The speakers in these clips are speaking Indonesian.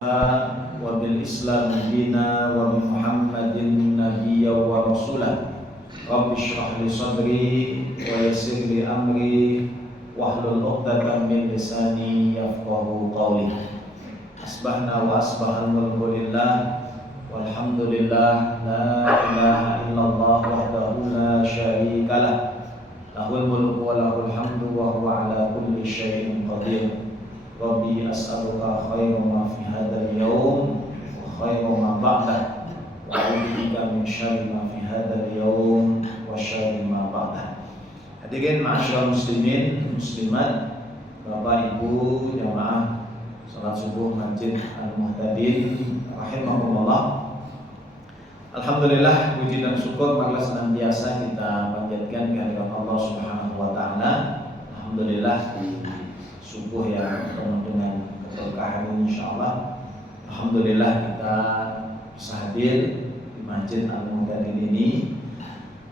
wa bil Islam dina wa bi Muhammadin nabiyya wa rasulah. Rabbi shrah li sadri wa yassir li amri wahlul 'uqdatam min lisani yafqahu qawli. Asbahna wa asbahal mulku lillah walhamdulillah, la ilaha illallah wahdahu la syarika lah, lahul mulku wa lahul hamdu wa huwa ala kulli syai'in qadir. Rabbi as'aluka khairu ma fi hadzal yaum wa khairu ma ba'dah wa a'udzubika min syarri ma fi hadzal yaum wa syarri ma ba'dah. Hadirin ma'asyiral muslimin muslimat, Bapak Ibu jamaah salat subuh Masjid Al-Muhtadin rahimakumullah. Alhamdulillah, puji dan syukur marilah senantiasa kita panjatkan kehadirat Allah Subhanahu wa taala. Alhamdulillah, di subuh yang penuh dengan keberkahan ini insyaallah. Alhamdulillah kita bisa hadir di Masjid Al-Muhtadin ini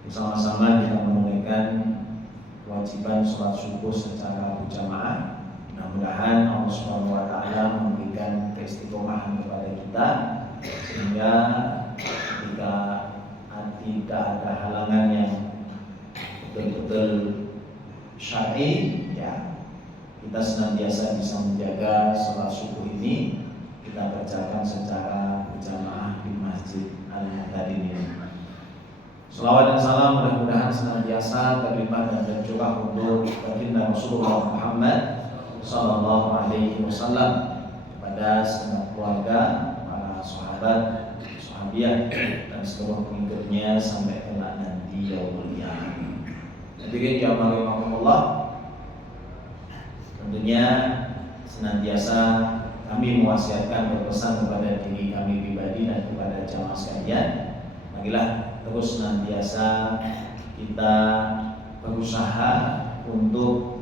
bersama-sama kita menunaikan kewajiban sholat subuh secara berjamaah. Mudah-mudahan Allah Subhanahu wa taala memberikan keistiqomahan kepada kita sehingga ketika tidak ada halangan yang betul-betul syar'i, ya, kita senantiasa bisa menjaga sholat subuh ini kita kerjakan secara berjamaah di Masjid Al-Muhtadin ini. Salawat dan salam mudah-mudahan senantiasa terlimpah dan tercurah untuk baginda Rasulullah Muhammad Sallallahu Alaihi Wasallam, kepada segenap keluarga, para sahabat, sahabiah dan seluruh pengikutnya sampai kelak nanti yaumul qiyamah. Hadirin jamaah rahimakumullah, tentunya senantiasa kami mewasiatkan berpesan kepada diri kami pribadi dan kepada jamaah sekalian, marilah terus senantiasa kita berusaha untuk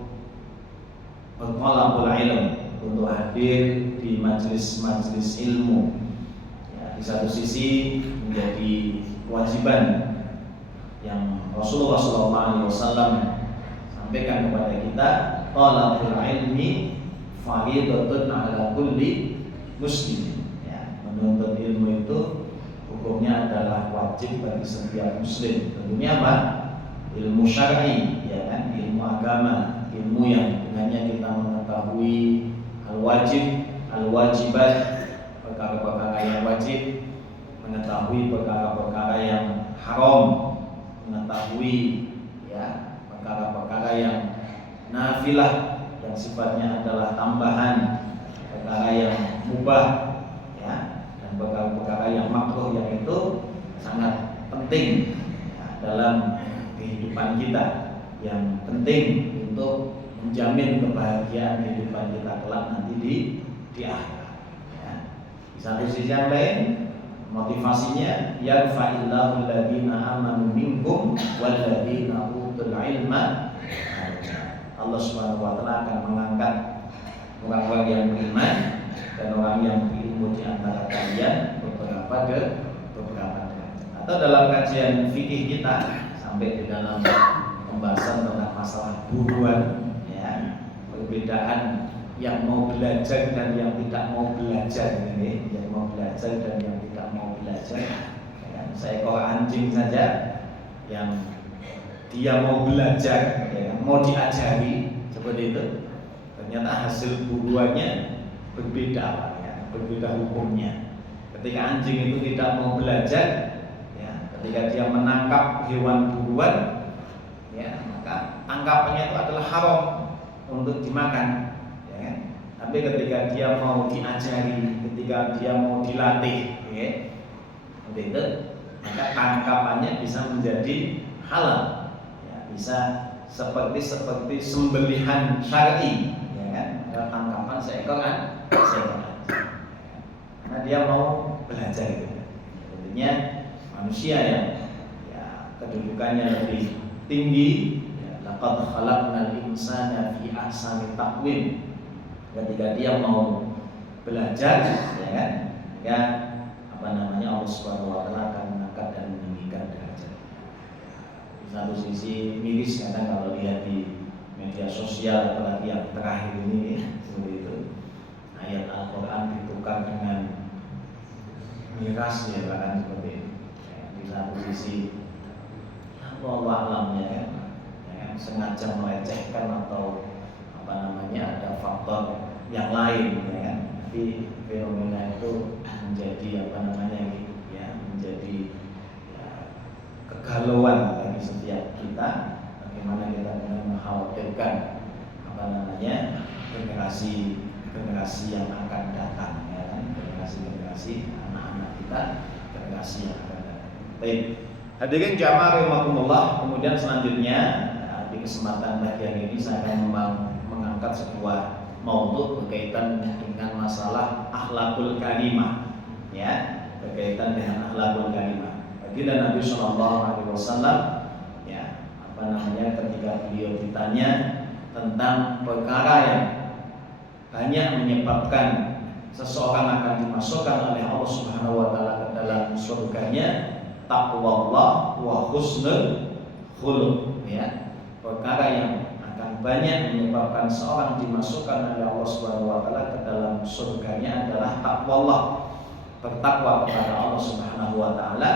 bertolabul ilm, untuk hadir di majelis-majelis ilmu. Ya, di satu sisi menjadi kewajiban yang Rasulullah SAW sampaikan kepada kita, talabul ilmi fardhatun ala kulli muslim. Ya, menuntut ilmu itu hukumnya adalah wajib bagi setiap muslim. Tentunya apa? Ilmu syar'i, ya kan? Ilmu agama, ilmu yang dengannya kita mengetahui al-wajib, al-wajibat, perkara-perkara yang wajib, mengetahui perkara-perkara yang haram, mengetahui ya perkara-perkara yang nafilah yang sifatnya adalah tambahan, perkara yang mubah, ya, dan perkara-perkara yang makruh yang itu sangat penting ya, dalam kehidupan kita, yang penting untuk menjamin kebahagiaan kehidupan kita kelak nanti di akhirat. Ya. Di satu sisi yang lain, motivasinya yarfa'illahu alladziina aamanu minkum walladzina utul ilma. Allah Subhanahu wa taala akan mengangkat orang-orang yang beriman dan orang yang berilmu di antara kalian beberapa derajat. Atau dalam kajian fikih kita sampai di dalam pembahasan tentang masalah buruan, ya, perbedaan yang mau belajar dan yang tidak mau belajar ini, yang mau belajar dan yang tidak mau belajar. Ya, seekor anjing saja yang dia mau belajar, ya, mau diajari seperti itu, ternyata hasil buruannya berbeda, ya, berbeda hukumnya. Ketika anjing itu tidak mau belajar, ya, ketika dia menangkap hewan buruan, ya, maka tangkapannya itu adalah haram untuk dimakan, ya kan? Tapi ketika dia mau diajari, ketika dia mau dilatih, ya, seperti itu, maka tangkapannya bisa menjadi halal, ya, bisa seperti sembelihan syar'i, ya kan? Tangkapan seekor anjing, karena dia mau belajar itu. Tentunya manusia yang ya, kedudukannya lebih tinggi, ya, laqad khalaqnal insana fi ahsani taqwim. Ketika dia mau belajar, ya kan, ya Allah Subhanahu wa taala akan mengangkat dan meninggikan derajat. Di satu sisi miris kadang kalau lihat di media sosial, apalagi yang terakhir ini seperti itu, ayat Al-Quran ditukar dengan keras ya bahkan seperti itu. Ya, di satu sisi Allah alam ya kan, sengaja melecehkan atau apa namanya ada faktor yang lain ya kan. Tapi fenomena itu menjadi apa namanya ya menjadi ya, kegalauan bagi setiap kita. Bagaimana kita mengkhawatirkan apa namanya generasi yang akan datang ya kan, generasi anak-anak kita, generasi yang akan datang. Baik. Hadirin jamaah rahimakumullah, kemudian selanjutnya di kesempatan pagi hari ini saya akan mengangkat sebuah maudhu berkaitan dengan masalah akhlakul karimah ya, berkaitan dengan akhlakul karimah. Baginda Nabi sallallahu alaihi wasallam ya, apa namanya ketika beliau ditanya tentang perkara yang banyak menyebabkan seseorang akan dimasukkan oleh Allah Subhanahu wa taala ke dalam surganya, taqwallah wa husnul khuluq ya. Perkara yang akan banyak menyebabkan seorang dimasukkan oleh Allah Subhanahu wa taala ke dalam surganya adalah taqwallah, bertakwa kepada Allah Subhanahu wa taala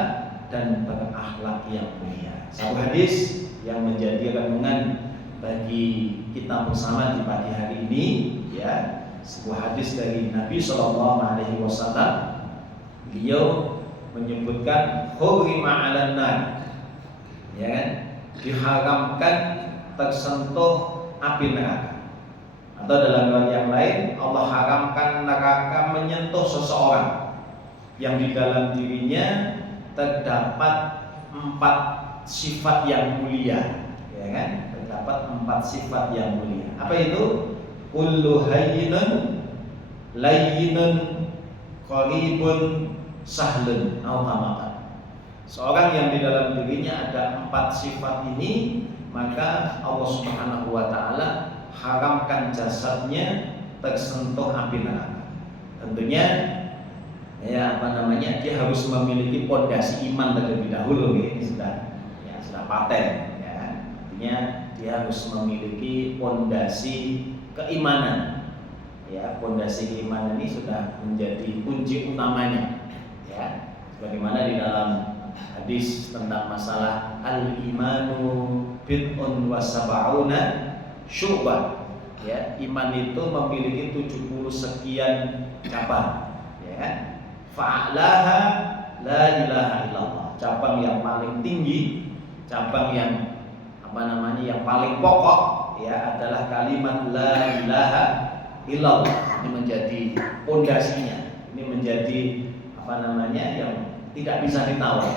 dan berakhlak yang mulia. Satu hadis yang menjadi renungan bagi kita bersama di pagi hari ini ya, sebuah hadis dari Nabi sallallahu alaihi wasallam. Beliau menyebutkan hurima 'alan nar ya kan, diharamkan tersentuh api neraka, atau dalam riwayat yang lain Allah haramkan neraka menyentuh seseorang yang di dalam dirinya terdapat 4 sifat yang mulia ya kan, terdapat 4 sifat yang mulia. Apa itu? Kullu hayyinun layyinun qaribun sahlun au kama. Seorang yang di dalam dirinya ada 4 sifat ini, maka Allah Subhanahu wa taala haramkan jasadnya tersentuh api neraka. Tentunya ya apa namanya, dia harus memiliki pondasi iman terlebih dahulu ini sudah paten ya. Artinya dia harus memiliki pondasi keimanan ya. Pondasi keimanan ini sudah menjadi kunci utamanya ya. Sebagaimana di dalam hadis tentang masalah al-imanu bid'un wa sab'una syu'bah ya, iman itu memiliki 70 sekian cabang ya kan. Fa'laha la ilaha illallah, cabang yang paling tinggi, cabang yang apa namanya yang paling pokok ya adalah kalimat la ilaha illallah. Ini menjadi pondasinya, ini menjadi apa namanya yang tidak bisa ditawar.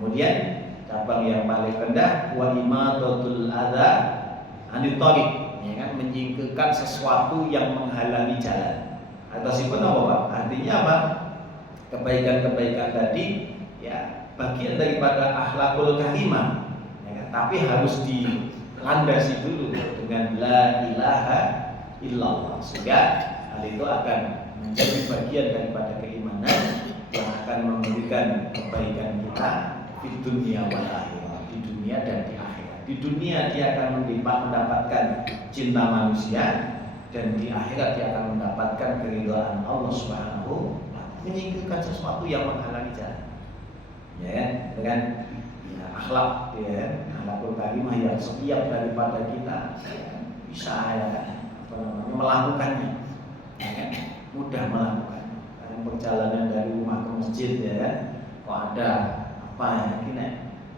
Kemudian cabang yang paling rendah wa imatatul adza anit thariq ya kan, menyingkirkan sesuatu yang menghalangi jalan. Atau sipun apa Pak? Artinya apa? Kebaikan-kebaikan tadi ya bagian daripada akhlakul karimah ya kan? Tapi harus dilandasi dulu dengan la ilaha illallah, sehingga hal itu akan menjadi bagian daripada keimanan yang akan memberikan kebaikan kita di dunia wal akhirah, di dunia dan di akhirat. Di dunia dia akan mendapatkan cinta manusia, dan di akhirat dia akan mendapatkan keridhaan Allah Subhanahu, menyingkirkan sesuatu yang menghalangi jalan. Ya, dengan ya, akhlak ya, akhlakul karimah yang setiap daripada kita ya, bisa ya kan, apa namanya, melakukannya. Ya, kan? Mudah melakukannya. Perjalanan dari rumah ke masjid ya kan, kok ada apa ya ini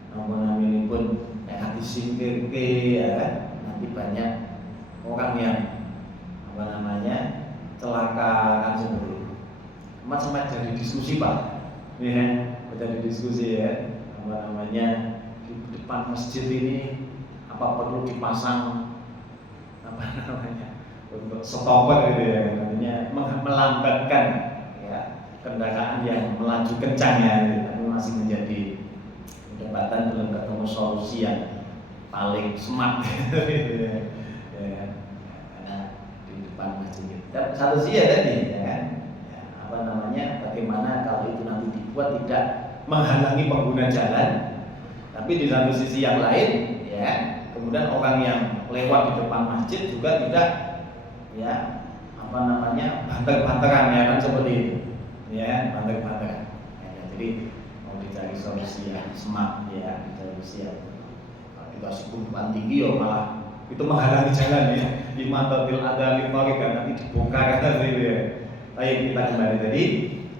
namun ini pun yang disingkir ya kan, nanti banyak orang yang apa namanya celaka kan seperti itu. Sempat jadi diskusi Pak ya, jadi diskusi ya, apa namanya di depan masjid ini apa perlu dipasang apa namanya untuk stopper gitu ya, artinya melambatkan ya kendaraan yang melaju kencang ya, tapi masih menjadi perdebatan, belum ketemu solusi yang paling smart gitu ya, karena di depan masjid. Dan satu sih ya tadi ya kan, ya, apa namanya bagaimana kalau itu nanti dibuat tidak menghalangi pengguna jalan, tapi di satu sisi yang lain ya kemudian orang yang lewat di depan masjid juga tidak ya apa namanya banter-banteran ya kan, seperti itu ya, banter-banteran Jadi mau dicari solusi yang smart ya, dicari solusi yang dikasih kumpulan tinggi ya malah itu menghalangi jalan ya. Di matatil adami kan nanti dibongkar kan gitu ya. Baik, kita kembali tadi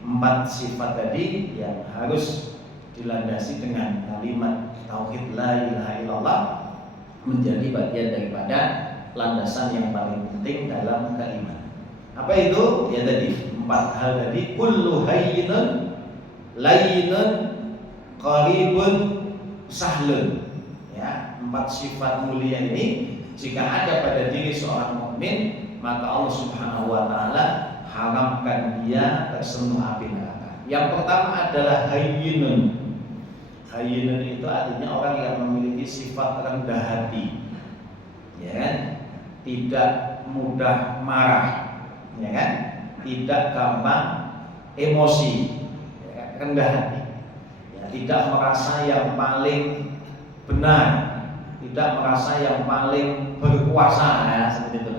4 sifat tadi yang harus dilandasi dengan kalimat tauhid la ilaha illallah menjadi bagian daripada landasan yang paling penting dalam keimanan. Apa itu? Ya tadi 4 hal tadi, kullu hayyinun layyinun qaribun sahlun. Ya, 4 sifat mulia ini jika ada pada diri seorang mukmin, maka Allah Subhanahu wa taala haramkan dia tersentuh api neraka. Yang pertama adalah hayyinun. Hayyinun itu artinya orang yang memiliki sifat rendah hati. Ya kan? Tidak mudah marah, ya kan? Tidak gampang emosi, ya kan? Rendah hati. Ya, tidak merasa yang paling benar, tidak merasa yang paling berkuasa, ya, seperti itu.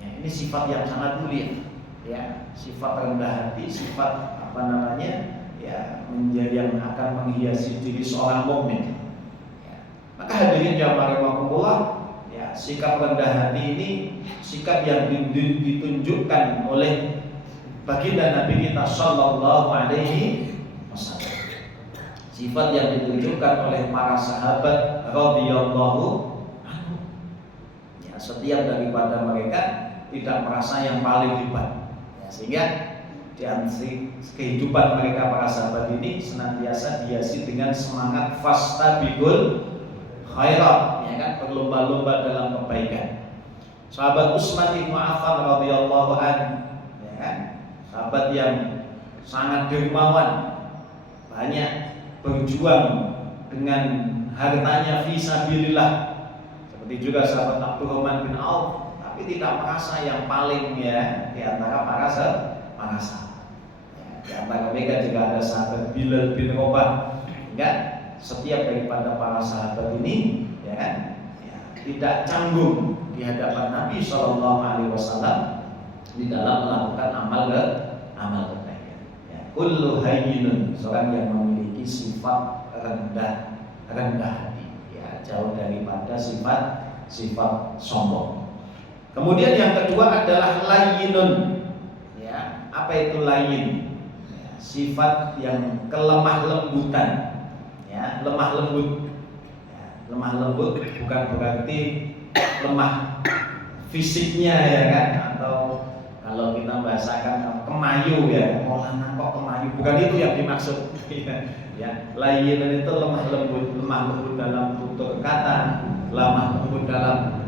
Ya, ini sifat yang sangat mulia, ya, sifat rendah hati, sifat apa namanya, ya, menjadi yang akan menghiasi diri seorang mukmin. Ya. Maka hadirin jamaah rahimakumullah, ya, sikap rendah hati ini sikap yang ditunjukkan oleh baginda Nabi kita Sallallahu Alaihi Wasallam. Sifat yang ditunjukkan oleh para sahabat radhiyallahu anhu. Ya, setiap daripada mereka tidak merasa yang paling hebat. Ya, sehingga di kehidupan mereka para sahabat ini senantiasa dihiasi dengan semangat fastabiqul khairat, ya kan, berlomba-lomba dalam kebaikan. Sahabat Utsman bin Affan radhiyallahu anhu, ya kan, sahabat yang sangat dermawan, banyak berjuang dengan hartanya fi sabilillah. Seperti juga sahabat Abdurrahman bin Auf, tapi tidak merasa yang paling, ya, di antara para sahabat. Di antara mereka juga ada sahabat Bilal bin Rabah. Hingga setiap daripada para sahabat ini, ya kan, ya, tidak canggung di hadapan Nabi Shallallahu Alaihi Wasallam di dalam melakukan amal kebaikan. Ya, kullu hayyinun, seorang yang memiliki sifat rendah hati, ya, jauh daripada sifat sombong. Kemudian yang kedua adalah layyinun. Ya, apa itu layyin? Sifat yang kelemah lembutan, ya, lemah lembut. Ya, lemah lembut bukan berarti lemah fisiknya, ya kan, atau kalau kita bahasakan kemayu, ya, Maulana kok kemayu, bukan itu yang dimaksud. Ya, layyin itu lemah lembut dalam tutur kata, lemah lembut dalam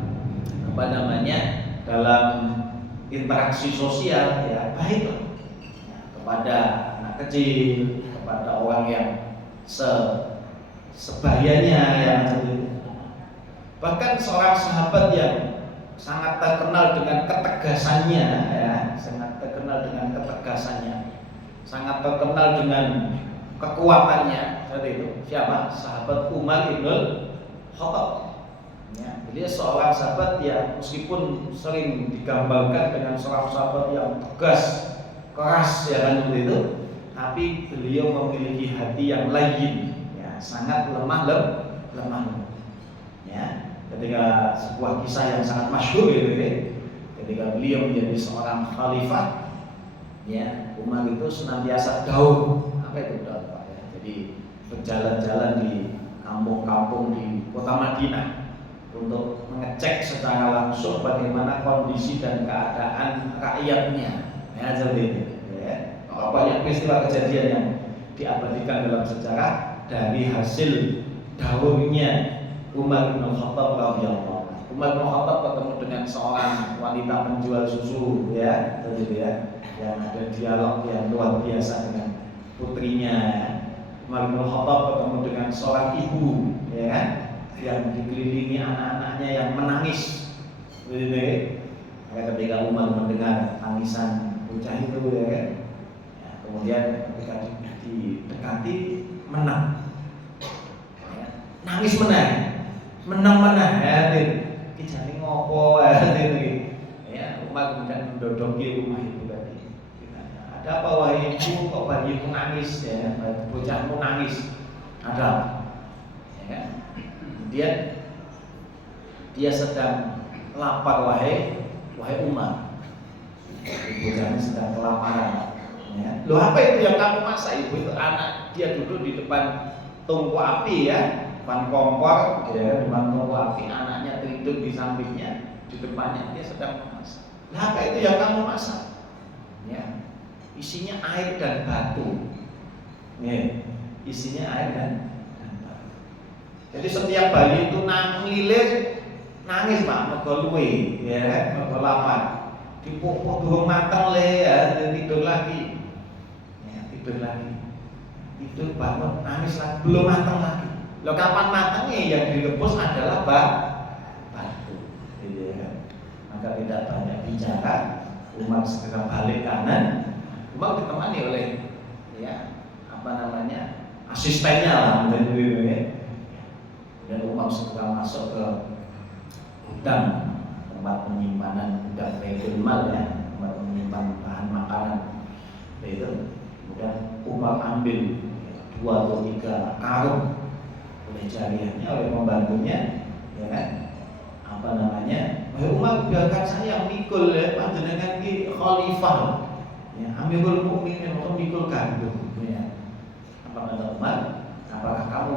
apa namanya, dalam interaksi sosial, ya, baiklah, ya, kepada kecil, kepada orang yang sebayanya, yang bahkan seorang sahabat yang sangat terkenal dengan ketegasannya, ya, sangat terkenal dengan kekuatannya, seperti itu. Siapa? Sahabat Umar bin Khattab. Ya, jadi seorang sahabat yang meskipun sering digambarkan dengan seorang sahabat yang tegas, keras, ya kan, seperti itu, tapi beliau memiliki hati yang layyin, ya, sangat lemah lembut. Ya, ketika sebuah kisah yang sangat masyhur, gitu, ketika beliau menjadi seorang khalifah, ya, Umar itu senantiasa daun. Apa itu daun, Pak? Ya, jadi berjalan-jalan di kampung-kampung di kota Madinah untuk mengecek secara langsung bagaimana kondisi dan keadaan rakyatnya, ya, seperti itu. Banyak peristiwa kejadian yang diabadikan dalam sejarah dari hasil daurnya Umar bin Khattab radhiyallahu anhu. Umar bin Khattab ketemu dengan seorang wanita penjual susu, ya, begitu ya, yang ada dialog yang luar biasa dengan putrinya. Umar bin Khattab ketemu dengan seorang ibu, ya kan, yang dikelilingi anak-anaknya yang menangis, begitu ya. Ketika Umar mendengar tangisan bocah itu, ya kan, kemudian ketika didekati menang, ya, nangis menang, ya, kijane ngopo, ya, Umar kemudian mendodoki rumah itu tadi. Ada apa wahai ibu, kok bayimu nangis ya, bocahmu nangis, ada apa? Ya kan? Kemudian dia sedang lapar wahai Umar, bocahnya sedang kelaparan. Ya. Loh, apa itu yang kamu masak? Ibu itu anak dia duduk di depan tungku api ya, depan kompor ya, depan tungku api, anaknya tidur di sampingnya, di depannya dia sedang memasak. Nah, apa itu yang kamu masak? Ya, isinya air dan batu. Ya, isinya air dan batu. Jadi setiap bayi itu nangis Pak, mergo luwe, ya, mergo lapar. Dipupuk durung mateng le ya, tidur lagi. Ya, tidur lagi. Tidur bangun nangis lagi, belum mateng lagi. Loh, kapan matengnya? Yang direbus adalah batu. Gitu ya. Maka tidak banyak bicara, Umar segera balik kanan. Umar ditemani oleh asistennya lah, dan Umar segera masuk ke gudang, tempat penyimpanan, gudang Baitul Mal ya, tempat menyimpan bahan makanan. Itu kemudian Umar ambil 2 atau 3 karung oleh jariahnya, oleh pembantunya, ya kan? Umar, biarkan saya mikul ya, panjenengan ki khalifah, ya, Amirul Mukminin, atau mikul gandum, ya. Apa kata Umar? Apakah kamu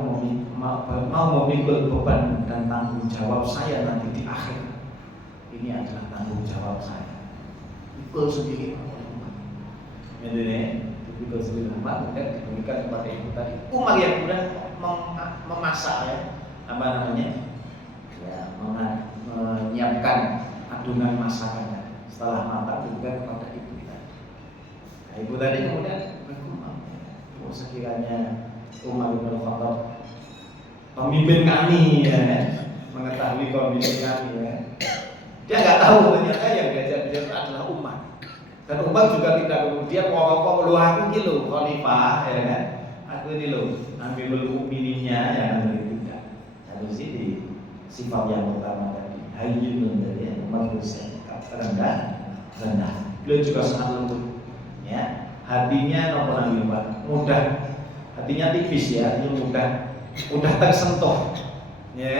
mau memikul beban dan tanggung jawab saya nanti di akhir? Ini adalah tanggung jawab saya. Pikul sendiri oleh Umar. Jadi pikul sendiri Umar, kemudian diberikan kepada ibu tadi. Umar yang kemudian memasak ya, menyiapkan adonan masakannya. Setelah matang diberikan kepada ibu tadi. Nah, ibu tadi kemudian bergumam, sekiranya Umar bin Khattab pemimpin kami ya, mengetahui kondisi kami ya. Dia nggak tahu ternyata yang diajak bicara adalah Umar. Dan Umar juga tidak kemudian ngomong lu aku gitu khalifah ya kan. Aku ini loh Amirul Mukmininnya ya kan, tidak. Satu sisi sifat yang pertama tadi hayyun dari Umar bersikap rendah. Beliau juga sangat lembut ya. Hatinya mudah, hatinya tipis ya, ini mudah tersentuh ya.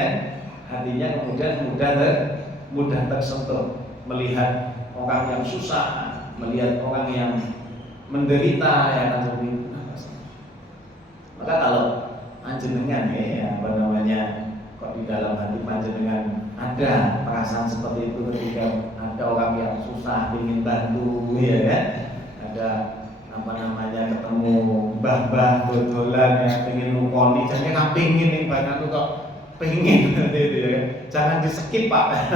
Hatinya kemudian mudah tersentuh melihat orang yang susah, melihat orang yang menderita ya kan. Maka kalau panjenengan kok di dalam hati panjenengan ada perasaan seperti itu ketika ada orang yang susah ingin bantu ya kan, ada ketemu mbah-mbah dodolan yang pengen nukoni, jangan pingin nih banyak tuh kok pengen gitu ya, jangan di skip Pak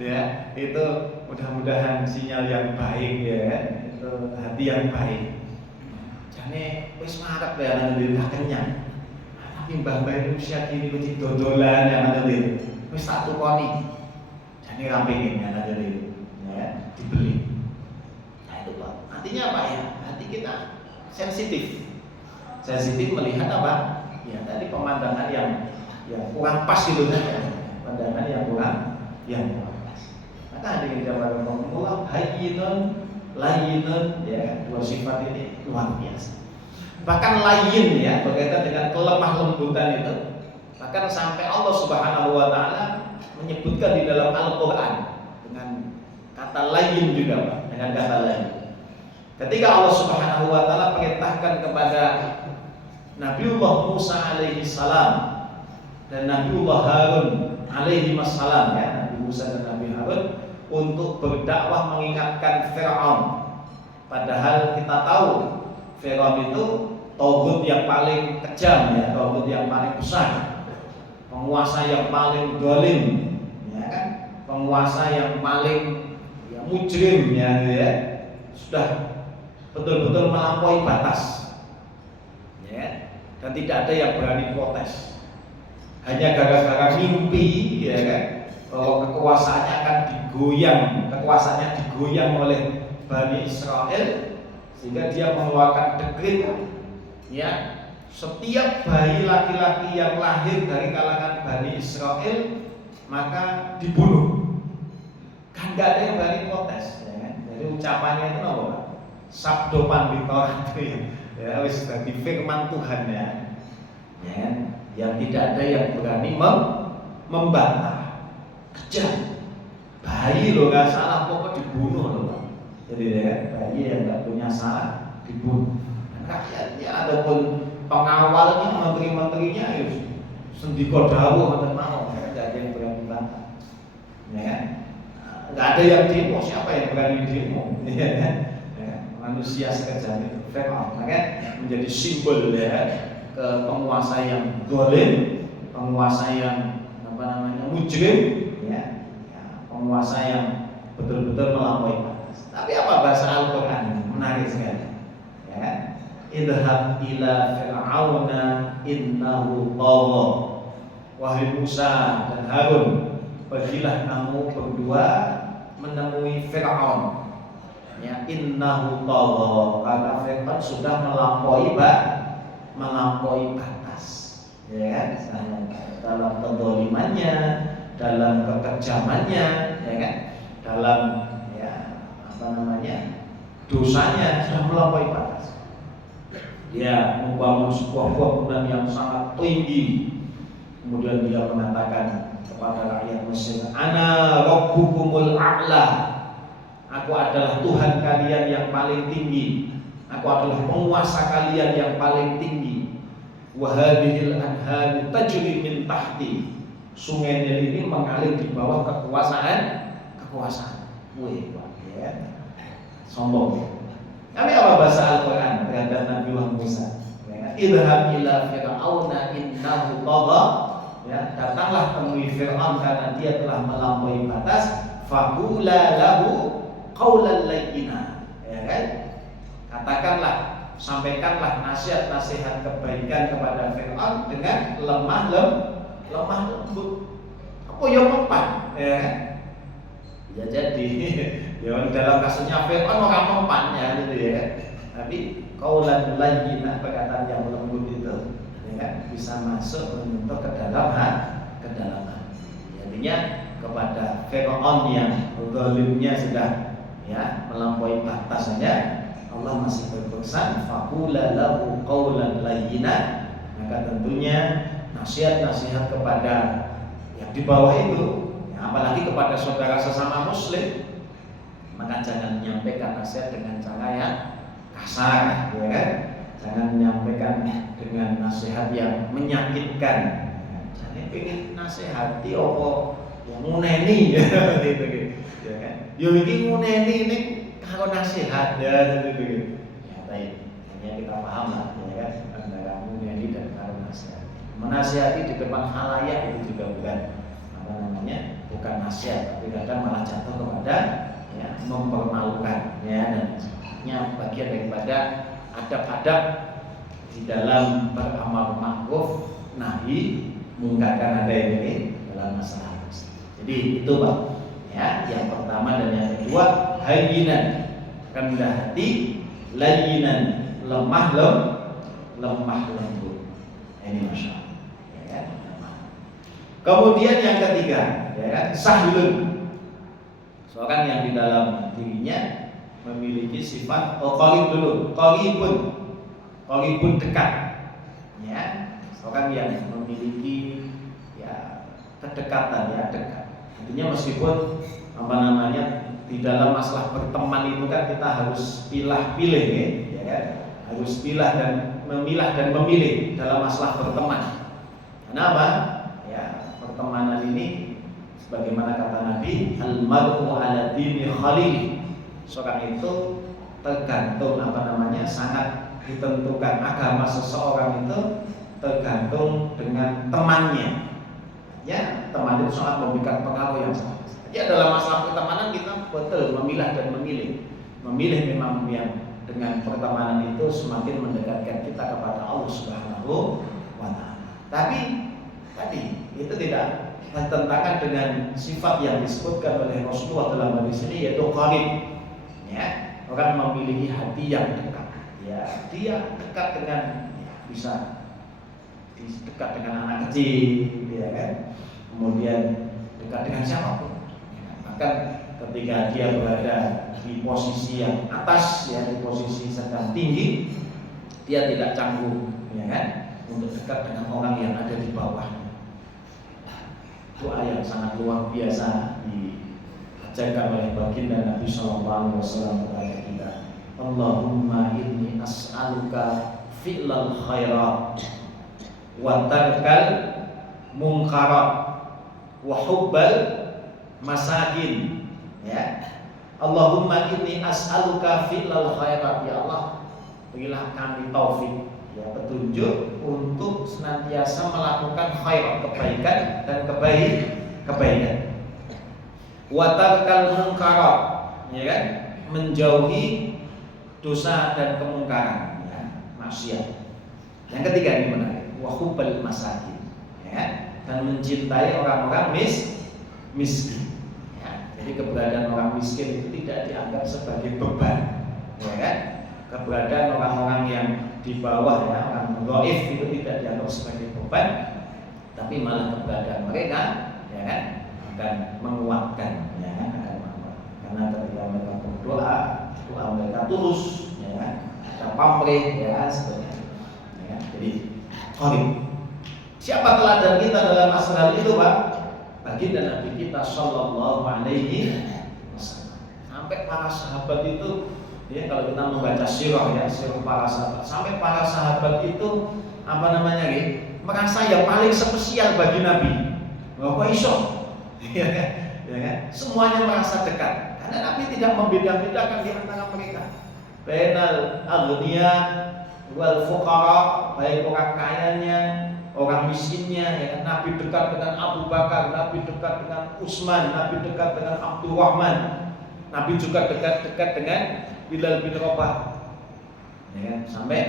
ya, itu mudah-mudahan sinyal yang baik ya, itu hati yang baik. Jangan wis marek ya nanti kenyang, tapi mbah-mbah itu usia kini kucing dodolan yang nanti wis tak tukoni, jangan rampingin ya nanti ya dibeli. Nah itu Pak, artinya apa ya? Hati kita sensitif melihat apa? Ya tadi pemandangan yang kurang pas gitu saja, pemandangan yang kurang pas. Maka hadirin jamaah Allah, hayyinun, layyinun, ya, 2 sifat ini luar biasa. Bahkan layyin ya, berkaitan dengan kelemah lembutan itu, bahkan sampai Allah Subhanahu wa taala menyebutkan di dalam Al-Qur'an dengan kata layyin juga Pak, dengan kata layyin. Ketika Allah Subhanahu wa taala perintahkan kepada Nabiullah Musa alaihi salam dan Nabiullah Harun alaihi wassalam ya, Nabi Musa dan Nabi Harun untuk berdakwah mengingatkan Firaun. Padahal kita tahu Firaun itu tauhid yang paling kejam ya, tauhid yang paling besar, penguasa yang paling zalim ya kan, penguasa yang paling mujrim ya, sudah betul-betul melampaui batas ya, dan tidak ada yang berani protes. Hanya gara-gara mimpi ya kan, bahwa kekuasaannya digoyang oleh Bani Israel, sehingga dia mengeluarkan dekret ya, setiap bayi laki-laki yang lahir dari kalangan Bani Israel maka dibunuh. Kan gak ada yang berani protes ya kan? Jadi ucapannya itu apa? sabdo pandita itu ya wis dadi firman Tuhan ya kan, yang tidak ada yang berani membantah. Kejam, bayi loh nggak salah pokok dibunuh loh Pak. Jadi ya bayi yang nggak punya salah dibunuh. Dan rakyatnya ataupun pengawalnya, menteri-menterinya ya sendiko dawuh ngoten mawon, nggak ada yang berani bantah. Ya kan? Nggak ada yang demo, siapa yang berani demo? Ya kan? Ya, manusia sekejam itu, Fir'aun, maka menjadi simbol ya ke penguasa yang zalim, penguasa yang mujrim, ya, penguasa yang betul-betul melampaui batas. Tapi apa bahasa Al-Quran? Menarik sekali. Ya, idhab ila fir'auna innahu tagha. Wahai Musa dan Harun, pergilah kamu berdua menemui Fir'aun. Ya, innahu tagha, karena Fir'aun sudah melampaui batas. Ya, dalam kezalimannya, dalam kekejamannya, ya kan, dalam dosanya sudah melampaui batas. Dia membangun sebuah bangunan yang sangat tinggi. Kemudian dia mengatakan kepada rakyat Mesir, Ana Rabbukumul A'la. Aku adalah Tuhan kalian yang paling tinggi. Aku adalah penguasa kalian yang paling tinggi. Wa hadhil anharu tajri min tahti. Sungai Nil ini mengalir di bawah kekuasaan. Wih, ya. Sombong. Tapi apa bahasa Al-Quran terhadap Nabi Musa? Idhab ila fir'auna innahu tagha. Ya, datanglah temui Fir'aun karena dia telah melampaui batas. Faqula lahu qaulan layyina. Ya kan? Katakanlah, sampaikanlah nasihat-nasihat kebaikan kepada Fir'aun dengan lemah lembut. Apa yang mempan? Ya kan? Ya jadi ya dalam kasusnya Fir'aun orang mempan ya gitu ya. Tapi qaulan layyina, perkataan yang lembut itu ya kan, bisa masuk menyentuh ke dalam hati. Artinya kepada Fir'aun yang zalimnya sudah ya melampaui batas saja, Allah masih berpesan faqula lahu qaulan layyina. Maka tentunya nasihat-nasihat kepada yang di bawah itu, apalagi kepada saudara sesama muslim, maka jangan menyampaikan nasihat dengan cara yang kasar, ya kan? Jangan menyampaikan dengan nasihat yang menyakitkan. Jangan pengen nasihati apa yang nguneni gitu, ya kan? Yo iki nguneni ini karo nasihat ya gitu. Ya baik, hanya kita paham lah, ya kan? Antara nguneni dan karo nasihat. Menasihati di depan khalayak itu juga bukan nasihat, tapi kadang malah jatuh kepada ya, mempermalukan ya, dan sebagainya, bagian daripada adab-adab di dalam beramar ma'ruf nahi mungkar, kan ada ini dalam masalah. Jadi itu Pak ya, yang pertama. Dan yang kedua, hayyinan, rendah hati, layyinan, lemah lembut. Ini Masya Allah ya kan? Kemudian yang ketiga ya kan, sahlun, seorang yang di dalam dirinya memiliki sifat qaribun dekat ya, seorang yang memiliki ya kedekatan ya, dekat. Artinya meskipun di dalam masalah berteman itu kan kita harus pilih-pilih ya kan? Harus memilah dan memilih dalam masalah berteman. Kenapa? Ya, pertemanan ini sebagaimana kata Nabi, al-mar'u 'ala dini khalil. Seorang itu tergantung sangat ditentukan, agama seseorang itu tergantung dengan temannya. Ya, teman itu sangat memberikan pengaruh yang sangat. Ya, dalam masalah pertemanan kita betul memilah dan memilih. Memilih memang yang dengan pertemanan itu semakin mendekatkan kita kepada Allah Subhanahu wa Ta'ala. Tapi tadi itu tidak bertentangan dengan sifat yang disebutkan oleh Rasulullah dalam hadis ini, yaitu qarib. Ya, orang memiliki hati yang dekat. Ya, dia dekat dengan bisa dekat dengan anak kecil, ya kan? Kemudian dekat dengan siapapun. Ya, bahkan ketika dia berada di posisi yang atas, ya, di posisi sedang tinggi, dia tidak canggung, ya kan, untuk dekat dengan orang yang ada di bawahnya. Doa yang sangat luar biasa diajarkan oleh baginda Nabi Sallallahu Alaihi Wasallam kepada kita. Allahumma inni as'aluka fi'lal khairat wa tarkal munkarat wa hubbal masakin, ya. Allahumma inni as'aluka fi'lal khairat, ya Allah, berilah kami taufik, ya, petunjuk untuk senantiasa melakukan khairat, kebaikan dan kebaikan. Wa tarkal munkarat, ya kan, menjauhi dosa dan kemungkaran, ya, maksiat. Yang ketiga ini menarik, wa hubbal masakin, ya, dan mencintai orang-orang miskin. Ya, jadi keberadaan orang miskin itu tidak dianggap sebagai beban, ya kan? Keberadaan orang-orang yang di bawah, ya, orang dhaif itu tidak dianggap sebagai beban, tapi malah keberadaan mereka, ya kan, akan menguatkan, ya kan, akan menguatkan. Karena ketika mereka berdoa, doa mereka tulus, ya kan, ada pamrih, ya kan, sebenarnya, ya kan? Jadi, siapa teladan kita dalam masalah itu, Pak? Baginda Nabi kita Sallallahu Alaihi Wasallam. Sampai para sahabat itu, ya, kalau kita membaca sirah, ya, sirah para sahabat, sampai para sahabat itu merasa yang paling spesial bagi Nabi. Kok iso? Ya kan? Ya kan? Semuanya merasa dekat. Karena Nabi tidak membeda-bedakan di antara mereka. Bainal aghniya wal fuqara, baik orang kayanya, orang miskinnya, ya kan? Nabi dekat dengan Abu Bakar, Nabi dekat dengan Utsman, Nabi dekat dengan Abdurrahman, Nabi juga dekat-dekat dengan Bilal bin Rabah, ya kan? Sampai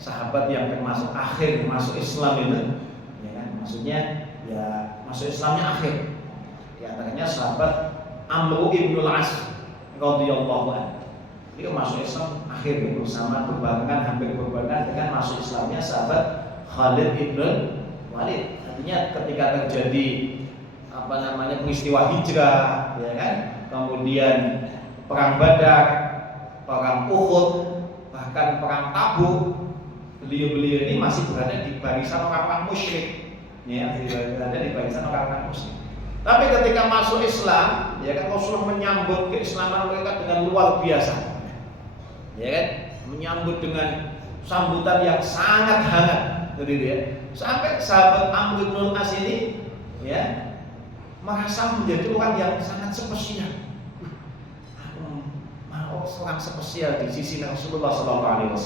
sahabat yang termasuk akhir masuk Islam itu, ya kan? Maksudnya ya masuk Islamnya akhir. Di antaranya sahabat Amr ibn al-As radhiyallahu anhu. Dia masuk Islam akhir itu, sama berbarengan, hampir berbarengan dengan masuk Islamnya sahabat Khalid ibn Walid. Artinya ketika terjadi peristiwa hijrah, ya kan? Kemudian perang Badar, perang Uhud, bahkan perang Tabuk, beliau-beliau ini masih berada di barisan orang-orang musyrik, ya, berada di barisan orang-orang musyrik. Tapi ketika masuk Islam, ya kan, Rasulullah menyambut keislaman mereka dengan luar biasa, ya kan, menyambut dengan sambutan yang sangat hangat, gitu ya. Sampai sahabat Amr bin As ini, ya, merasa menjadi orang yang sangat spesial. Orang spesial di sisi Rasulullah SAW.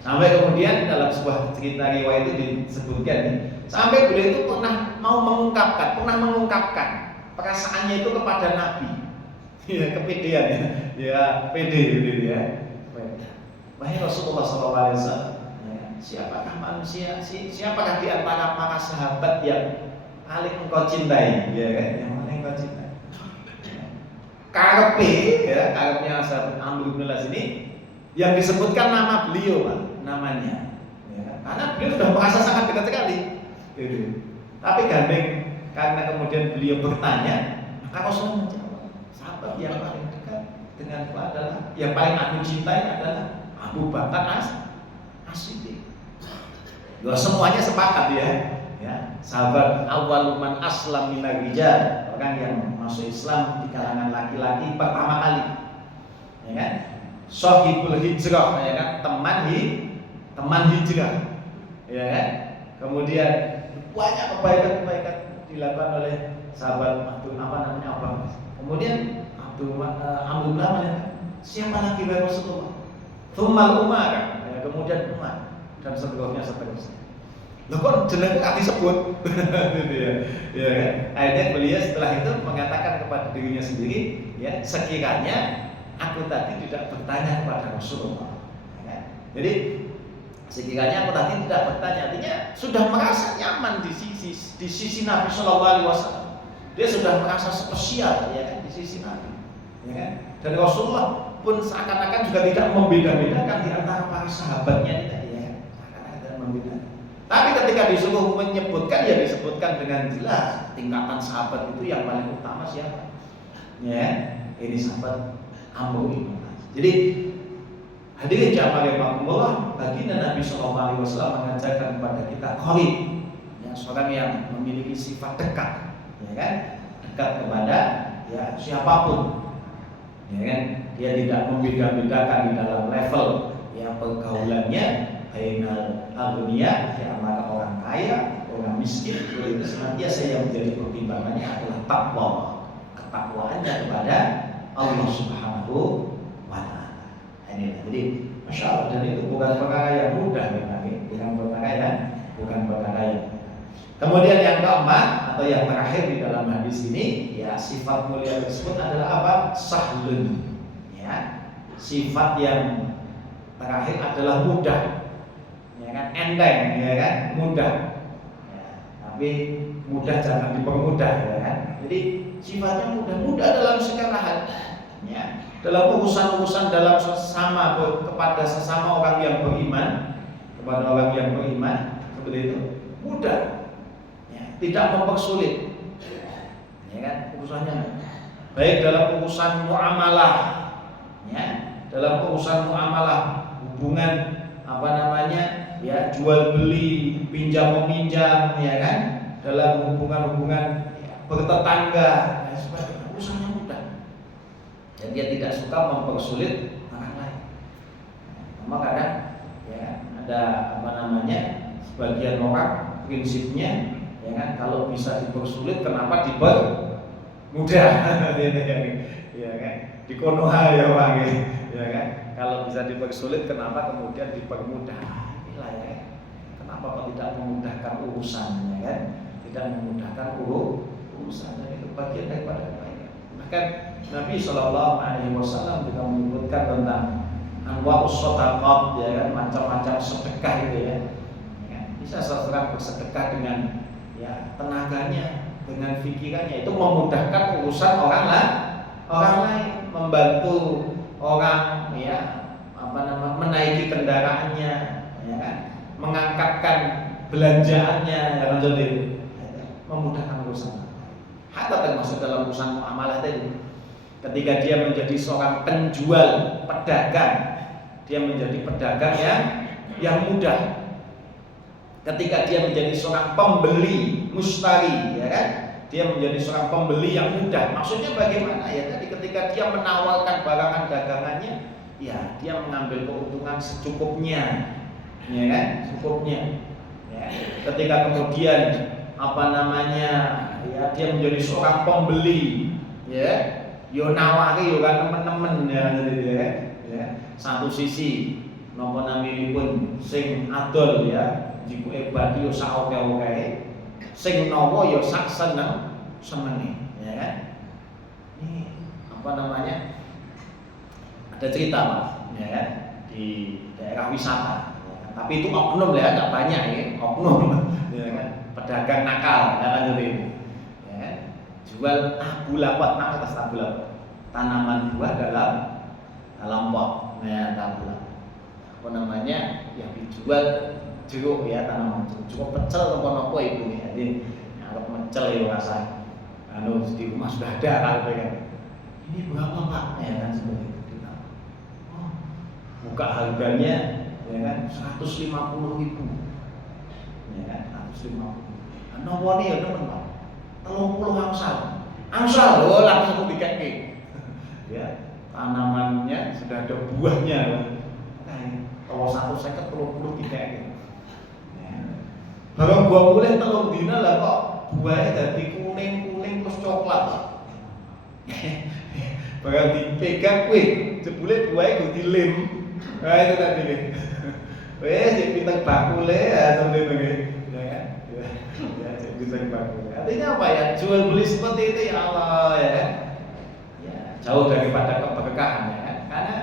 Sampai kemudian dalam sebuah cerita riwayat itu disebutkan, sampai beliau itu pernah mengungkapkan perasaannya itu kepada Nabi. Ya, kepedean, ya, pede gitu ya. Wahai Rasulullah SAW, siapakah manusia? Siapakah di antara para sahabat yang paling engkau cintai? Ya kan, yang paling engkau cintai. Karepnya sahabat Amr bin As ini yang disebutkan nama beliau, Pak, namanya, ya, karena beliau sudah merasa sangat dekat sekali, gitu. Tapi karena kemudian beliau bertanya, maka Rasulullah menjawab, sahabat yang paling dekat denganku adalah, yang paling aku cintai adalah Abu Bakar As-Siddiq. Semuanya sepakat, ya, sahabat awaluman aslam minar rijal, orang yang masuk Islam di kalangan laki-laki pertama kali, ya kan, sahibul hijrah, ya kan, teman hijrah, ya kan. Kemudian banyak kebaikan dilakukan oleh sahabat Abang. Kemudian Amr bin As, siapa lagi wahai Rasulullah? Tsummal Umar, ya, kemudian Umar, dan seterusnya. Loh, kok jenengku gak disebut? Gitu ya. Ya kan? Akhirnya beliau setelah itu mengatakan kepada dirinya sendiri, ya, sekiranya aku tadi tidak bertanya kepada Rasulullah, ya kan? Jadi sekiranya aku tadi tidak bertanya, artinya sudah merasa nyaman di sisi Nabi Sallallahu Alaihi Wasallam. Dia sudah merasa spesial, ya kan, di sisi Nabi, ya kan? Dan Rasulullah pun seakan-akan juga tidak membeda-bedakan di antara para sahabatnya tadi, ya kan? Seakan-akan tidak membedakan. Tapi ketika disuruh menyebutkan, ya disebutkan dengan jelas tingkatan sahabat itu yang paling utama siapa. Ya, ini sahabat Amr bin As. Jadi hadirin jamaah rahimakumullah, baginda Nabi SAW mengajarkan kepada kita qarib, ya, seorang yang memiliki sifat dekat, ya kan, dekat kepada ya siapapun, ya kan, dia tidak membeda-bedakan di dalam level ya pergaulannya, bainal aghniya, ya antara orang kaya, orang miskin, itu senantiasa yang menjadi pertimbangannya adalah takwa, ketakwaannya kepada Allah Subhanahu wa Ta'ala. Inilah, jadi Masya Allah, dan itu bukan perkara yang mudah memang, bukan perkara yang. Kemudian yang keempat atau yang terakhir di dalam hadis ini, ya sifat mulia tersebut adalah apa? Sahlun. Ya, sifat yang terakhir adalah mudah, ya kan, enteng, ya kan, mudah. Ya, tapi mudah jangan dipermudah, ya kan. Jadi sifatnya mudah dalam segala hal, ya. Dalam urusan-urusan dalam sesama kepada sesama orang yang beriman, kepada orang yang beriman seperti itu mudah, ya, tidak mempersulit, ya kan, urusannya. Baik dalam urusan muamalah, ya, dalam urusan muamalah hubungan apa namanya, ya jual beli, pinjam meminjam, ya kan, dalam hubungan bertetangga, ya, sebagainya, urusannya mudah. Dan dia tidak suka mempersulit orang lain. Cuma kadang ya ada apa namanya, sebagian orang prinsipnya, ya kan, kalau bisa dipersulit kenapa dipermudah, ya kan, di Konoha ya Bang, ya kan, kalau bisa dipersulit kenapa kemudian dipermudah. Inilah ya, kenapa kok tidak memudahkan urusan, ya kan, tidak memudahkan urusan, dan itu bagian daripada kebaikan. Bahkan Nabi SAW juga menyebutkan tentang anwa'us shadaqat, ya kan, macam-macam sedekah itu, ya. Bisa seseorang bersedekah dengan ya tenaganya, dengan pikirannya, itu memudahkan urusan orang lain, membantu orang, ya apa namanya, menaiki kendaraannya, ya kan, mengangkatkan belanjaannya, ya kan, jadi memudahkan urusan. Hatta termasuk dalam urusan muamalah tadi. Ketika dia menjadi seorang penjual, pedagang, dia menjadi pedagang yang mudah. Ketika dia menjadi seorang pembeli, mustari, ya kan, dia menjadi seorang pembeli yang mudah. Maksudnya bagaimana? Ya tadi ketika dia menawarkan barangan dagangannya, ya dia mengambil keuntungan secukupnya, ya kan, secukupnya. Ya. Ketika kemudian apa namanya, ya dia menjadi seorang pembeli, ya. Yo nawari yo kan temen-temen, ya, ya. Satu sisi nopo naminipun sing adol, ya, jiku ebadi yo sak oke-oke, sing nopo yo sak senenge, ya kan. Ini apa namanya? Ada cerita Pak, ya kan, di daerah wisata. Ya kan? Tapi itu oknum ya, enggak banyak ya, oknum, ya kan. Pedagang nakal, ya kan, itu. Jual tabulapot, atas tabulapot, tanaman buah dalam pot, ya tabulapot. Apa namanya? Yang dijual jeruk, ya, tanaman jeruk pecel atau nopo ibu, ya. Jadi harus mecel ya rasa. Anu di rumah sudah ada kalau kan. Ini berapa Pak? Ya kan, seperti itu. Oh, buka harganya, ya kan, 150.000, ya kan, 150. Nopo nih ya teman Pak. 30 angsal, oh langsung dikeki. Ya, tanamannya sudah ada buahnya. Kalau 150 dikeki. Ya. Barang buah mulai 3 dina lah kok buahnya jadi kuning terus coklat. Barang dipegang, wih, jebule buahnya kudu dilem. Nah itu tadi nih. Weh, cek pinter bakule ya seperti itu nih. Ya kan? Ya, cek pinter bakule. Artinya apa ya? Jual beli seperti itu, ya Allah, ya kan? Ya, jauh daripada keberkahan, ya kan? Karena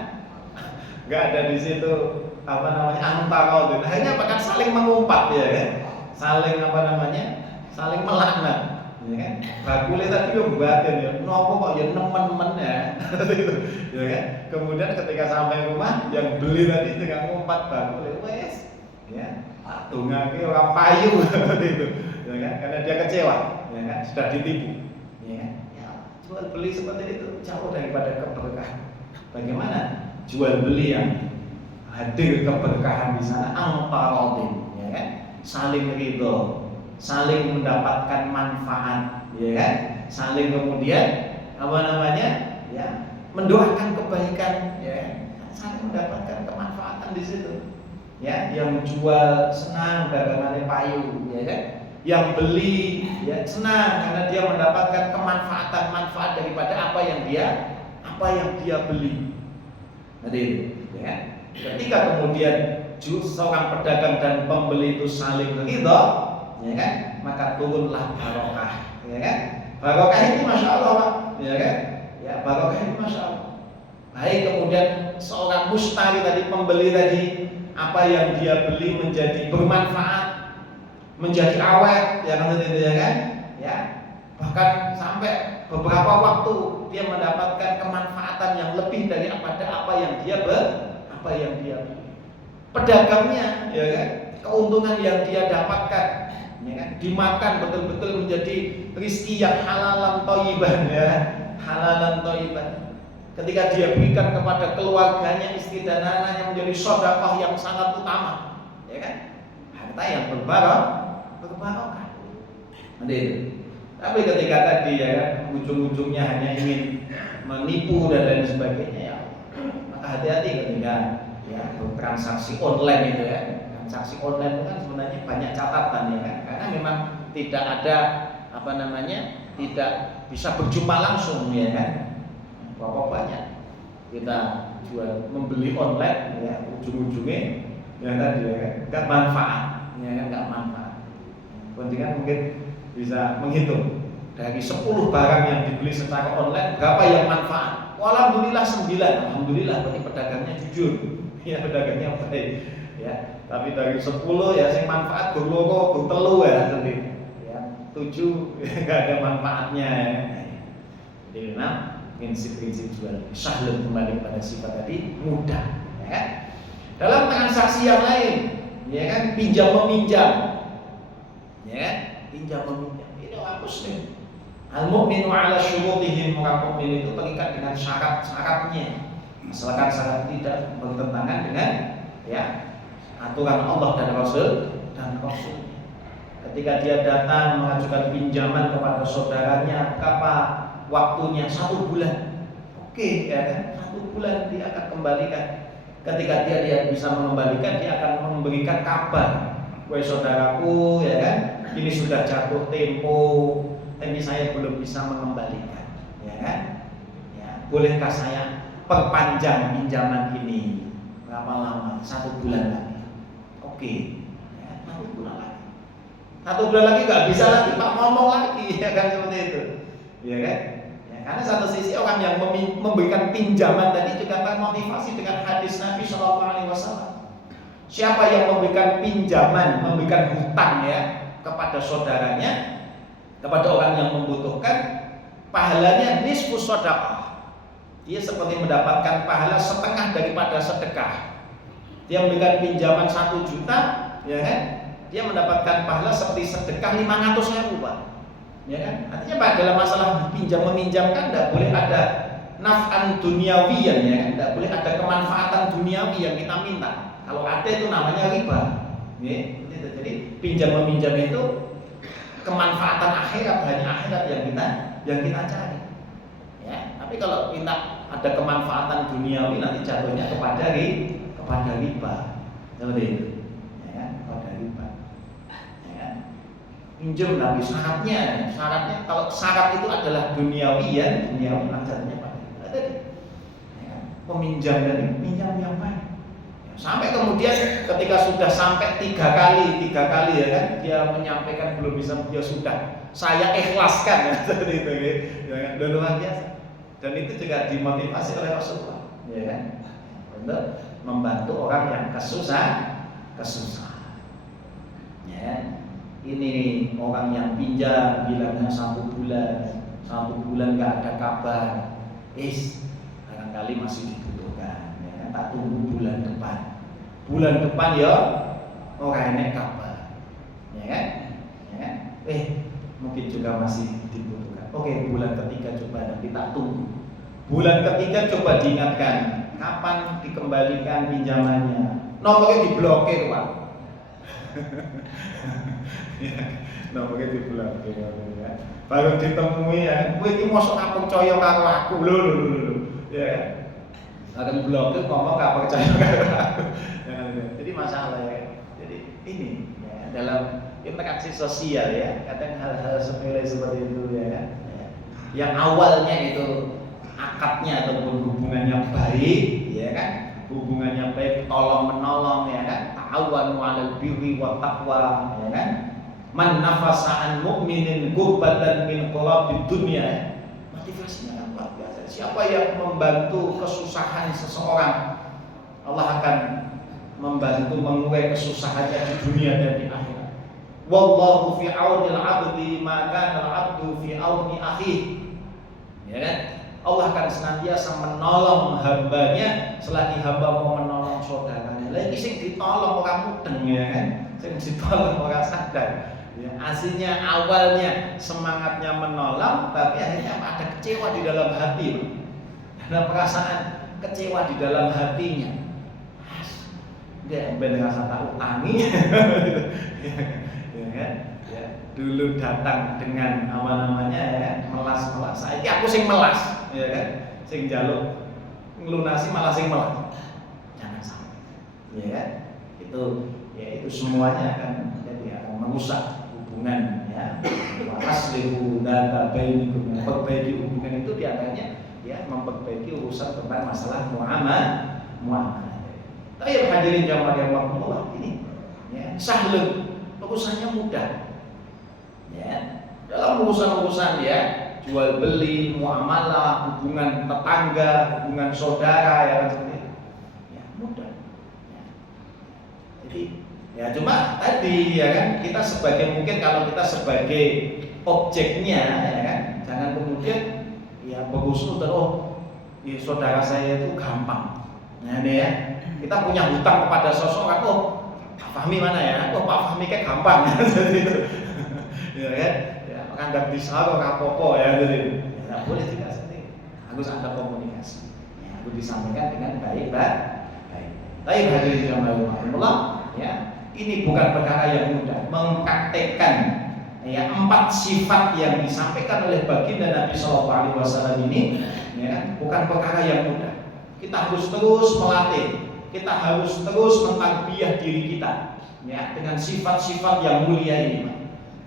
nggak ada di situ apa namanya antara, hanya bahkan saling mengumpat, ya kan? Saling apa namanya? Saling melaknat, ya kan? Bakule tadi yo batin ya, nopo kok ya nemen-nemen ya, ya kan? Kemudian ketika sampai rumah, yang beli tadi juga ngumpat bakule, wes, ya, tunggange orang payu seperti itu. Ya kan? Karena dia kecewa, ya kan? Sudah ditipu, ya kan? Ya, Jual beli seperti itu jauh daripada keberkahan. Bagaimana jual beli yang hadir keberkahan di sana? Al-taradin, ya kan? Saling ridho, saling mendapatkan manfaat, ya kan? Saling kemudian ya, mendoakan kebaikan, ya, saling mendapatkan kemanfaatan di situ. Ya, yang jual senang dagangannya payu, ya kan? Yang beli ya senang karena dia mendapatkan manfaat daripada apa yang dia beli. Jadi, ya, ketika kemudian seorang pedagang dan pembeli itu saling ridho, ya kan, maka turunlah barokah, ya kan? Barokah ini masya Allah, Pak, ya kan? Ya, barokah ini masya Allah. Baik kemudian seorang mustari tadi, pembeli tadi, apa yang dia beli menjadi bermanfaat, menjadi awet, ya kan, ya, bahkan sampai beberapa waktu dia mendapatkan kemanfaatan yang lebih daripada apa yang dia beli. Pedagangnya, ya kan, keuntungan yang dia dapatkan, ya kan, dimakan betul-betul menjadi rizki yang halalan thayyiban, ya, halalan thayyiban. Ketika dia berikan kepada keluarganya, istri dan anaknya, menjadi sedekah yang sangat utama, ya kan, harta yang berbarokah. Tapi ketika tadi, ya kan, ujung-ujungnya hanya ingin menipu dan lain sebagainya, ya, maka hati-hati ketika ya bertransaksi online itu, ya. Transaksi online itu kan sebenarnya banyak catatan, ya kan, karena memang tidak ada tidak bisa berjumpa langsung, ya kan. Berapa banyak kita jual membeli online, ya, ujung-ujungnya ya tadi, ya kan, nggak manfaat, ya kan, nggak manfaat. Pentingan mungkin bisa menghitung dari 10 barang yang dibeli secara online berapa yang manfaat. Alhamdulillah 9, alhamdulillah berarti pedagangnya jujur, ya, pedagangnya baik, ya. Tapi dari 10 ya yang manfaat gur telu, ya, nanti, ya, 7 nggak ada manfaatnya, ya. Jadi memang prinsip-prinsip jual sahlun kembali kepada sifat tadi mudah, ya. Dalam transaksi yang lain, ya kan, pinjam meminjam, ya, pinjam meminjam, ini orang muslim. Al-mu'minu ala syurutihim, orang mukmin itu terikat dengan syarat-syaratnya. Asalkan syarat tidak bertentangan dengan, ya, aturan Allah dan Rasul. Ketika dia datang mengajukan pinjaman kepada saudaranya, berapa waktunya? 1 bulan. Oke, ya kan? 1 bulan dia akan kembalikan. Ketika dia bisa mengembalikan, dia akan memberikan kabar. Wahai saudaraku, ya kan, ini sudah jatuh tempo, tapi saya belum bisa mengembalikan, ya kan? Ya, bolehkah saya perpanjang pinjaman ini? Berapa lama? 1 bulan lagi. Oke, ya, 1 bulan lagi. 1 bulan lagi nggak bisa lagi, Pak, ngomong lagi, ya kan, seperti itu, ya kan? Ya, karena satu sisi orang yang memberikan pinjaman tadi juga termotivasi dengan hadis Nabi SAW. Siapa yang memberikan pinjaman, memberikan hutang, ya, kepada saudaranya, kepada orang yang membutuhkan, pahalanya nisfu shadaqah. Dia seperti mendapatkan pahala setengah daripada sedekah. Dia memberikan pinjaman 1 juta, ya kan? Dia mendapatkan pahala seperti sedekah 500.000, Pak. Ya kan? Artinya Pak, dalam masalah pinjam meminjam kan tidak boleh ada naf'an duniawiyan, ya kan? Tidak boleh ada kemanfaatan duniawi yang kita minta. Kalau ada itu namanya riba. Ya, jadi pinjam meminjam itu kemanfaatan akhirat, hanya akhirat yang kita cari. Ya, tapi kalau kita ada kemanfaatan duniawi nanti jatuhnya kepada riba. Seperti itu. Ya kan? Kepada riba. Ya kan? Pinjam tapi syaratnya kalau syarat itu adalah duniawi, ya, duniawi jatuhnya pada riba. Jadi, ya, peminjam dari pinjam yang baik. Sampai kemudian ketika sudah sampai 3 kali, ya kan, dia menyampaikan belum bisa, dia sudah saya ikhlaskan, ya, seperti itu, ya, luar biasa. Dan itu juga dimotivasi oleh Rasulullah, ya kan, untuk membantu orang yang kesusahan. Ya, ini orang yang pinjam bilangnya 1 bulan nggak ada kabar, barangkali masih dibutuhkan, ya kan, tak tunggu bulan depan ya orang enek kabar, ya kan, mungkin juga masih dibutuhkan. Oke, bulan ketiga coba nanti tak tunggu. Bulan ketiga coba diingatkan, kapan dikembalikan pinjamannya? Nomornya diblokir, Pak. Nomornya diblokir ya. Baru ditemui ya, kowe iki mosok gak percaya karo aku lho. Ya. Akan blokir ngomong gak percaya karo aku. Jadi masalah ya. Jadi ini ya, dalam interaksi sosial ya, kadang hal-hal sepele seperti itu ya. Yang awalnya itu akadnya ataupun hubungannya baik, ya kan? Hubungannya baik, tolong menolong, ya kan? Ta'awanu 'alal birri wat taqwa, ya kan? Man nafasa an mu'minin gurbatan min qulabid dunya. Motivasinya kan luar biasa. Siapa yang membantu kesusahan seseorang, Allah akan membantu mengurai kesusahannya di dunia dan di akhirat. Wallahu fi 'aunil 'abdi ma kana al-'abdu fi 'auni akhihi. Ya kan? Allah akan senantiasa menolong hambanya selagi hamba mau menolong saudaranya. Lagi sing ditolong orang mudeng ya kan? Sing ditolong orang sadar. Ya, aslinya awalnya semangatnya menolong, tapi akhirnya ada kecewa di dalam hati, ada perasaan kecewa di dalam hatinya. Dia merasa tak utangi, ya kan? Ya, dulu datang dengan namanya ya, melas-melas. Saiki aku sing melas, ya kan? Sing jaluk ngelunasi malah sing melas. Jangan sampai, ya kan? Itu semuanya akan merusak hubungan ya. Wa aslihu dzata bainikum. Memperbaiki hubungan itu diantaranya ya memperbaiki urusan tentang masalah muamalah. Tapi hadirin jamaah yang Allah ini ya sahlun, urusannya mudah. Ya, dalam urusan-urusan ya jual beli, muamalah, hubungan tetangga, hubungan saudara ya seperti itu. Ya, mudah. Ya. Jadi ya cuma tadi ya kan kita mungkin kalau kita sebagai objeknya ya kan jangan kemudian ya berusul ya, saudara saya itu gampang. Nah ini ya kita punya hutang kepada seseorang Pak Fahmi mana ya? Pak Fahmi kayak gampang jadi itu. Ya kan? Ya kandak disaro rapopo ya jadi. Ya boleh tidak seperti harus ada komunikasi. Ya, harus disampaikan dengan baik. Baik hadirin jamaah Allah ya. Ini bukan perkara yang mudah mempraktekkan ya 4 sifat yang disampaikan oleh baginda Nabi Shallallahu Alaihi Wasallam ini ya bukan perkara yang mudah. Kita harus terus melatih, kita harus terus mentarbiyah diri kita ya dengan sifat-sifat yang mulia ini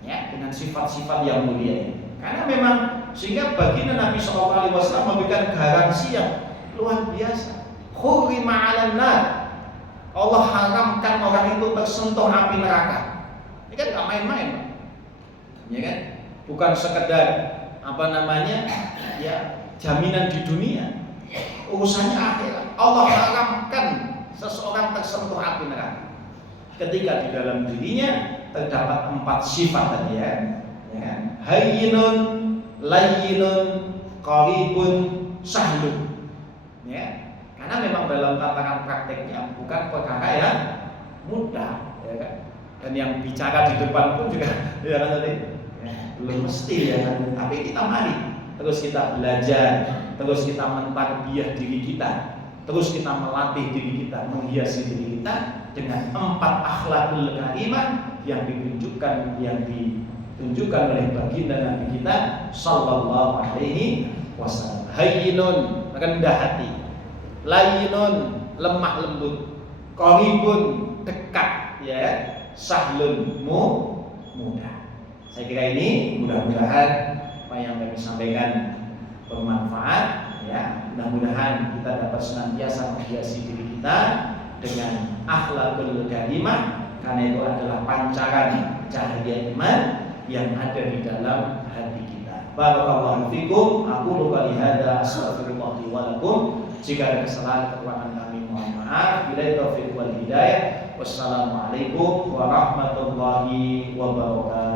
ya dengan sifat-sifat yang mulia ini. Karena memang sehingga baginda Nabi Shallallahu Alaihi Wasallam memberikan garansi yang luar biasa. Hurrima 'alan nar. Allah haramkan orang itu tersentuh api neraka. Ini kan gak main-main, ya kan? Bukan sekedar ya jaminan di dunia, urusannya akhirat. Allah haramkan seseorang tersentuh api neraka. Ketika di dalam dirinya terdapat 4 sifat tadi ya kan? Hayyinun, layyinun, qaribun, sahlun. Ya. Karena memang dalam tatanan prakteknya bukan perkara yang mudah, ya kan? Dan yang bicara di depan pun juga, ya kan tadi, ya, belum mesti ya kan. Tapi kita mari, terus kita belajar, terus kita mentarbiyah diri kita, terus kita melatih diri kita, menghiasi diri kita dengan 4 akhlakul karimah yang ditunjukkan oleh baginda Nabi kita Sallallahu Alaihi Wasallam. Hayyinun, rendah hati. Layyinun, lemah lembut. Qaribun, dekat ya. Sahlun, mudah. Saya kira ini mudah-mudahan apa yang kami sampaikan bermanfaat ya. Mudah-mudahan kita dapat senantiasa menghiasi diri kita dengan akhlakul karimah karena itu adalah pancaran cahaya iman yang ada di dalam hati kita. Barakallahu fikum. Aku qali hada astaghfirullah wa lakum. Jika ada kesalahan kekurangan kami mohon maaf. Billahi taufiq wal hidayah. Wassalamualaikum warahmatullahi wabarakatuh.